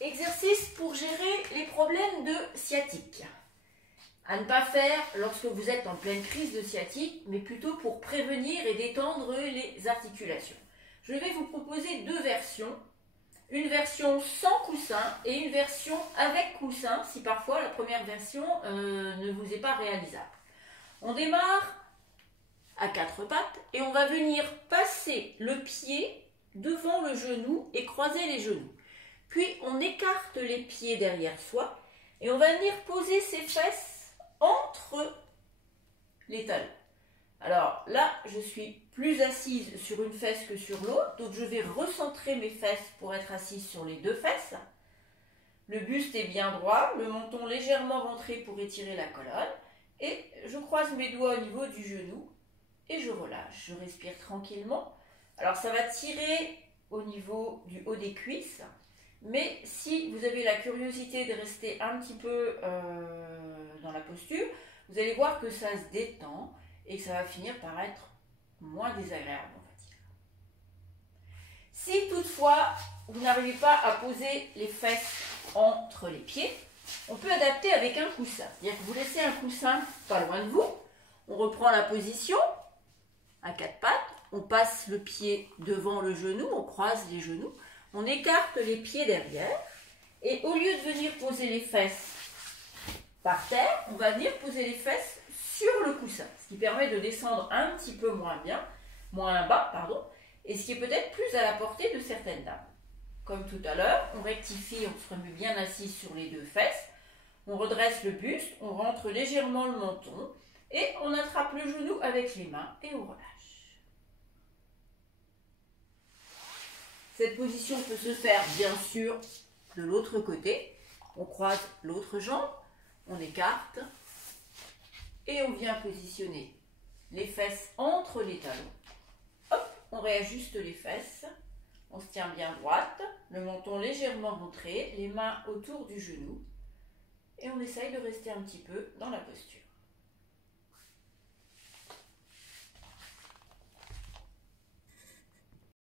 Exercice pour gérer les problèmes de sciatique. À ne pas faire lorsque vous êtes en pleine crise de sciatique, mais plutôt pour prévenir et détendre les articulations. Je vais vous proposer deux versions. Une version sans coussin et une version avec coussin, si parfois la première version ne vous est pas réalisable. On démarre à quatre pattes et on va venir passer le pied devant le genou et croiser les genoux. Puis on écarte les pieds derrière soi et on va venir poser ses fesses entre les talons. Alors là, je suis plus assise sur une fesse que sur l'autre, donc je vais recentrer mes fesses pour être assise sur les deux fesses. Le buste est bien droit, le menton légèrement rentré pour étirer la colonne. Et je croise mes doigts au niveau du genou et je relâche. Je respire tranquillement. Alors ça va tirer au niveau du haut des cuisses. Mais si vous avez la curiosité de rester un petit peu dans la posture, vous allez voir que ça se détend et que ça va finir par être moins désagréable, on va dire. Si toutefois vous n'arrivez pas à poser les fesses entre les pieds, on peut adapter avec un coussin. C'est-à-dire que vous laissez un coussin pas loin de vous, on reprend la position à quatre pattes, on passe le pied devant le genou, on croise les genoux, on écarte les pieds derrière et au lieu de venir poser les fesses par terre, on va venir poser les fesses sur le coussin, ce qui permet de descendre un petit peu moins bas, et ce qui est peut-être plus à la portée de certaines dames. Comme tout à l'heure, on rectifie, on se remet bien assis sur les deux fesses, on redresse le buste, on rentre légèrement le menton et on attrape le genou avec les mains et on relâche. Cette position peut se faire bien sûr de l'autre côté. On croise l'autre jambe, on écarte et on vient positionner les fesses entre les talons. Hop, on réajuste les fesses, on se tient bien droite, le menton légèrement rentré, les mains autour du genou et on essaye de rester un petit peu dans la posture.